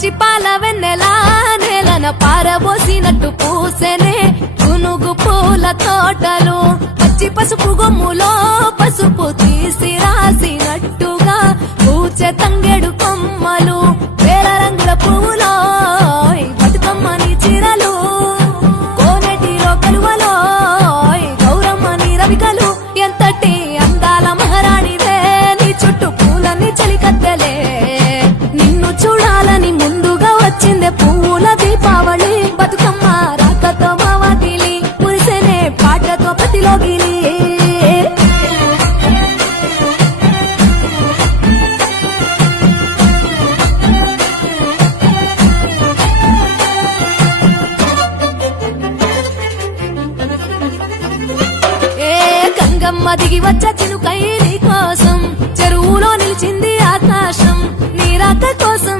పచ్చి పాల వెన్నెలా నేలన పారబోసినట్టు పూసెనే గునుగు పూల తోటలు పచ్చి పసుపు గొమ్ములో పసుపు తీసి రాసినట్టుగా పూచె తంగెడు కొమ్మలు వేల రంగుల పువ్వులో బతుకమ్మని చీరలు కోనేటిలో కలువలో గౌరమ్మని రవికలు ఎంతటి అందాల మహారాణివే నీ చుట్టూ పూలన్నీ చలికత్తెలే నిన్ను చూడాలని ముందుగా వచ్చిందే పువ్వుల దీపావళి బతుకమ్మ రాకతో మావాకిలి మురిసెనే పాటతో ప్రతిలోగిలి గంగమ్మ దిగి వచ్చ చినుకై నీ కోసం చెరువులో నిలిచింది ఆకాశం నీ రాక కోసం